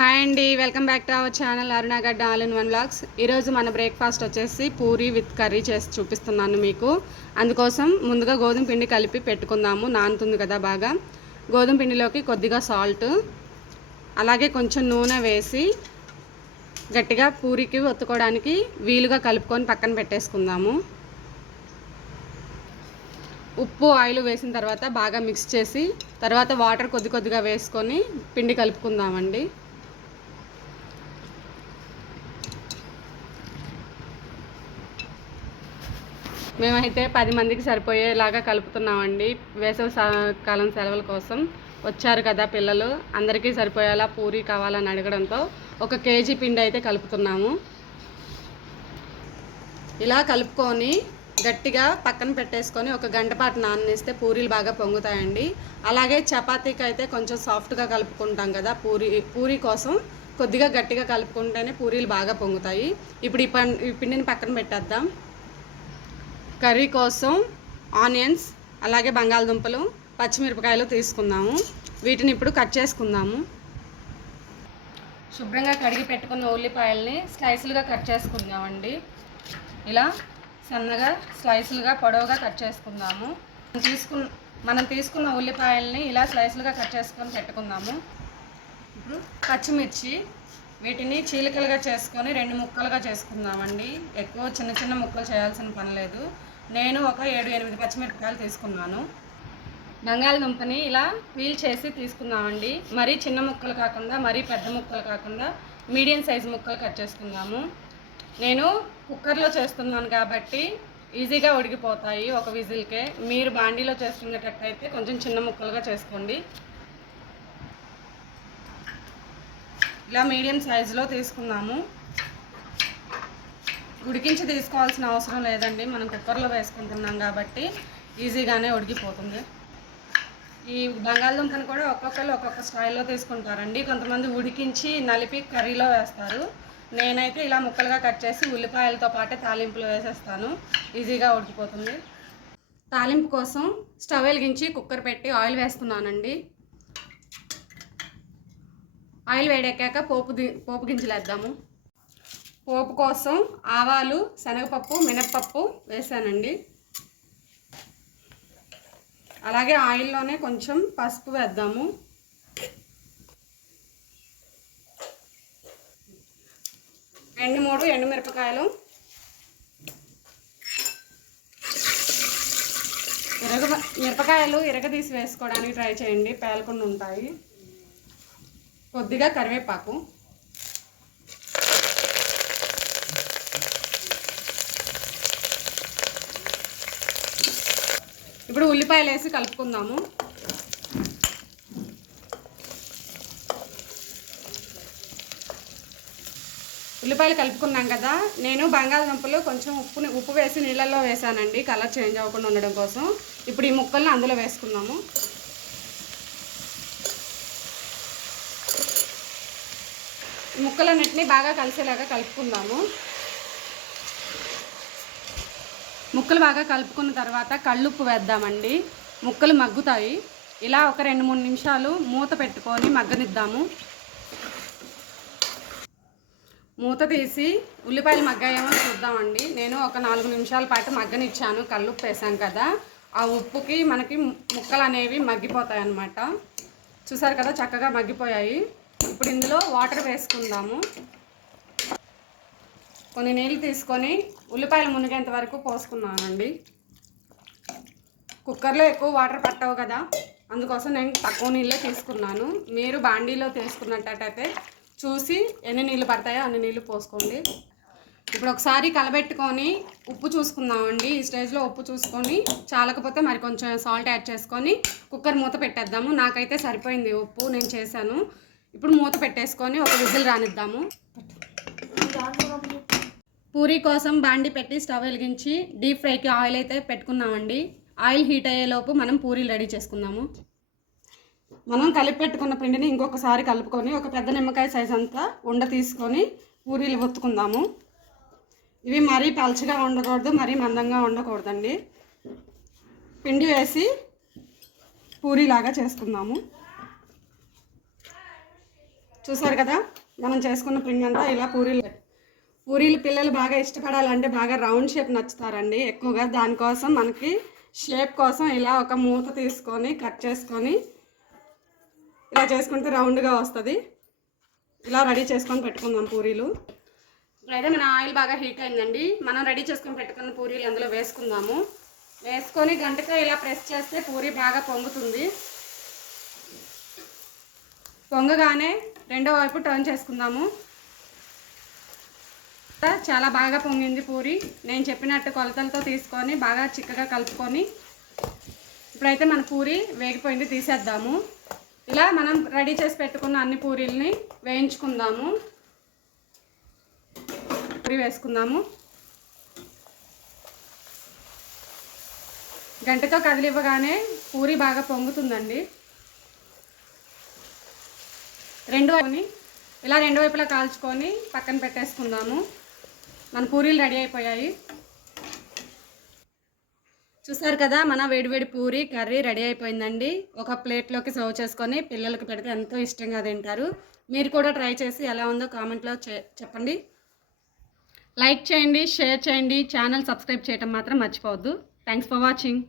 Hi అండి welcome back to our channel Arunagadda all in one blogs ఈరోజు మన breakfast వచ్చేసి పూరి విత్ కర్రీ చేసి చూపిస్తున్నాను మీకు. అందుకోసం ముందుగా గోధుమ పిండి కలిపి పెట్టుకుందాము. నానుతుంది కదా బాగా. గోధుమ పిండిలోకి కొద్దిగా సాల్ట్ అలాగే కొంచెం నూనె వేసి గట్టిగా పూరికి ఒత్తుకోవడానికి వీలుగా కలుపుకొని పక్కన పెట్టేసుకుందాము. ఉప్పు ఆయిల్ వేసిన తర్వాత బాగా మిక్స్ చేసి తర్వాత వాటర్ కొద్ది కొద్దిగా వేసుకొని పిండి కలుపుకుందామండి. మేమైతే పది మందికి సరిపోయేలాగా కలుపుతున్నామండి. వేసవి కాలం సెలవుల కోసం వచ్చారు కదా పిల్లలు. అందరికీ సరిపోయేలా పూరి కావాలని అడగడంతో ఒక కేజీ పిండి అయితే కలుపుతున్నాము. ఇలా కలుపుకొని గట్టిగా పక్కన పెట్టేసుకొని ఒక గంట పాటు నాననిస్తే పూరీలు బాగా పొంగుతాయండి. అలాగే చపాతీకి అయితే కొంచెం సాఫ్ట్గా కలుపుకుంటాం కదా పూరి పూరి కోసం కొద్దిగా గట్టిగా కలుపుకుంటేనే పూరీలు బాగా పొంగుతాయి. ఇప్పుడు ఈ పండి ఈ పిండిని పక్కన పెట్టేద్దాం. కర్రీ కోసం ఆనియన్స్ అలాగే బంగాళదుంపలు పచ్చిమిరపకాయలు తీసుకుందాము. వీటిని ఇప్పుడు కట్ చేసుకుందాము. శుభ్రంగా కడిగి పెట్టుకున్న ఉల్లిపాయల్ని స్లైసులుగా కట్ చేసుకుందామండి. ఇలా సన్నగా స్లైసులుగా పొడవుగా కట్ చేసుకుందాము. తీసుకున్న మనం తీసుకున్న ఉల్లిపాయల్ని ఇలా స్లైసులుగా కట్ చేసుకొని పెట్టుకుందాము. ఇప్పుడు పచ్చిమిర్చి వీటిని చీలికలుగా చేసుకొని రెండు ముక్కలుగా చేసుకుందామండి. ఎక్కువ చిన్న చిన్న ముక్కలు చేయాల్సిన పని లేదు. నేను ఒక ఏడు ఎనిమిది పచ్చిమిరపకాయలు తీసుకున్నాను. బంగాళదుంపని ఇలా పీల్ చేసి తీసుకుందామండి. మరీ చిన్న ముక్కలు కాకుండా మరీ పెద్ద ముక్కలు కాకుండా మీడియం సైజు ముక్కలు కట్ చేసుకుందాము. నేను కుక్కర్లో చేస్తున్నాను కాబట్టి ఈజీగా ఉడికిపోతాయి ఒక విజిల్కే. మీరు బాండీలో చేసుకునేటట్టయితే కొంచెం చిన్న ముక్కలుగా చేసుకోండి. ఇలా మీడియం సైజులో తీసుకుందాము. ఉడికించి తీసుకోవాల్సిన అవసరం లేదండి. మనం కుక్కర్లో వేసుకుంటున్నాం కాబట్టి ఈజీగానే ఉడికిపోతుంది. ఈ బంగాళదుంపని కూడా ఒక్కొక్కరు ఒక్కొక్క స్టైల్లో తీసుకుంటారండి. కొంతమంది ఉడికించి నలిపి కర్రీలో వేస్తారు. నేనైతే ఇలా ముక్కలుగా కట్ చేసి ఉల్లిపాయలతో పాటే తాలింపులో వేసేస్తాను. ఈజీగా ఉడికిపోతుంది. తాలింపు కోసం స్టవ్ వెలిగించి కుక్కర్ పెట్టి ఆయిల్ వేస్తున్నానండి. ఆయిల్ వేడెక్కాక పోపు పోపు గింజలు వేద్దాము పోపు కోసం ఆవాలు శనగపప్పు మినప్పప్పు వేసానండి. అలాగే ఆయిల్లోనే కొంచెం పసుపు వేద్దాము. రెండు మూడు ఎండుమిరపకాయలు. ఇరగ మిరపకాయలు ఇరగదీసి వేసుకోవడానికి ట్రై చేయండి. పేలకుండా ఉంటాయి. కొద్దిగా కరివేపాకు. ఇప్పుడు ఉల్లిపాయలు వేసి కలుపుకుందాము. ఉల్లిపాయలు కలుపుకున్నాం కదా నేను బంగాళదుంపలు కొంచెం ఉప్పుని ఉప్పు వేసి నీళ్ళల్లో వేసానండి కలర్ చేంజ్ అవ్వకుండా ఉండడం కోసం. ఇప్పుడు ఈ ముక్కల్ని అందులో వేసుకుందాము. ముక్కలన్నింటినీ బాగా కలిసేలాగా కలుపుకుందాము. ముక్కలు బాగా కలుపుకున్న తర్వాత కళ్ళుప్పు వేద్దామండి. ముక్కలు మగ్గుతాయి. ఇలా ఒక రెండు మూడు నిమిషాలు మూత పెట్టుకొని మగ్గనిద్దాము. మూత తీసి ఉల్లిపాయలు మగ్గాయేమో చూద్దామండి. నేను ఒక నాలుగు నిమిషాల పాటు మగ్గనిచ్చాను కళ్ళుప్పు వేసాం కదా. ఆ ఉప్పుకి మనకి ముక్కలు అనేవి మగ్గిపోతాయి అన్నమాట చూసారు కదా చక్కగా మగ్గిపోయాయి. ఇప్పుడు ఇందులో వాటర్ వేసుకుందాము. కొన్ని నీళ్ళు తీసుకొని ఉల్లిపాయలు మునిగేంత వరకు పోసుకున్నానండి. కుక్కర్లో ఎక్కువ వాటర్ పట్టవు కదా అందుకోసం నేను తక్కువ నీళ్ళే తీసుకున్నాను. మీరు బాండీలో తీసుకున్నట్టయితే చూసి ఎన్ని నీళ్ళు పడతాయో అన్ని నీళ్ళు పోసుకోండి. ఇప్పుడు ఒకసారి కలబెట్టుకొని ఉప్పు చూసుకుందామండి. ఈ స్టేజ్లో ఉప్పు చూసుకొని చాలకపోతే మరి కొంచెం సాల్ట్ యాడ్ చేసుకొని కుక్కర్ మూత పెట్టేద్దాము. నాకైతే సరిపోయింది ఉప్పు నేను చేశాను. ఇప్పుడు మూత పెట్టేసుకొని ఒక విజిల్ రానిద్దాము. పూరీ కోసం బాండి పెట్టి స్టవ్ వెలిగించి డీప్ ఫ్రైకి ఆయిల్ అయితే పెట్టుకున్నామండి. ఆయిల్ హీట్ అయ్యేలోపు మనం పూరీలు రెడీ చేసుకుందాము. మనం కలిపి పెట్టుకున్న పిండిని ఇంకొకసారి కలుపుకొని ఒక పెద్ద నిమ్మకాయ సైజ్ అంతా ఉండ తీసుకొని పూరీలు ఒత్తుకుందాము. ఇవి మరీ పలచగా ఉండకూడదు మరీ మందంగా ఉండకూడదండి. పిండి వేసి పూరీలాగా చేసుకుందాము. చూసారు కదా? మనం చేసుకున్న పిండి అంతా ఇలా పూరీలు. పూరీలు పిల్లలు బాగా ఇష్టపడాలంటే బాగా రౌండ్ షేప్ నచ్చుతారండి ఎక్కువగా. దానికోసం మనకి షేప్ కోసం ఇలా ఒక మూత తీసుకొని కట్ చేసుకొని ఇలా చేసుకుంటే రౌండ్గా వస్తుంది. ఇలా రెడీ చేసుకొని పెట్టుకుందాం పూరీలు. ఇప్పుడైతే మన ఆయిల్ బాగా హీట్ అయిందండి. మనం రెడీ చేసుకొని పెట్టుకున్న పూరీలు అందులో వేసుకుందాము. వేసుకొని గంటతో ఇలా ప్రెస్ చేస్తే పూరీ బాగా పొంగుతుంది. పొంగగానే రెండో వైపు టర్న్ చేసుకుందాము. చాలా బాగా పొంగింది పూరి. నేను చెప్పినట్టు కొలతలతో తీసుకొని బాగా చిక్కగా కలుపుకొని ఇప్పుడైతే మన పూరి వేగిపోయింది తీసేద్దాము. ఇలా మనం రెడీ చేసి పెట్టుకున్న అన్ని పూరీల్ని వేయించుకుందాము. పూరి వేసుకుందాము. గంటతో కదిలివ్వగానే పూరి బాగా పొంగుతుందండి. రెండు వైపుని ఇలా రెండు వైపులా కాల్చుకొని పక్కన పెట్టేసుకుందాము. మన పూరీలు రెడీ అయిపోయాయి. చూసారు కదా మన వేడివేడి పూరి కర్రీ రెడీ అయిపోయిందండి. ఒక ప్లేట్లోకి సర్వ్ చేసుకొని పిల్లలకి పెడితే ఎంతో ఇష్టంగా తింటారు. మీరు కూడా ట్రై చేసి ఎలా ఉందో కామెంట్లో చెప్పండి. లైక్ చేయండి షేర్ చేయండి. ఛానల్ సబ్స్క్రైబ్ చేయటం మాత్రం మర్చిపోవద్దు. Thanks for watching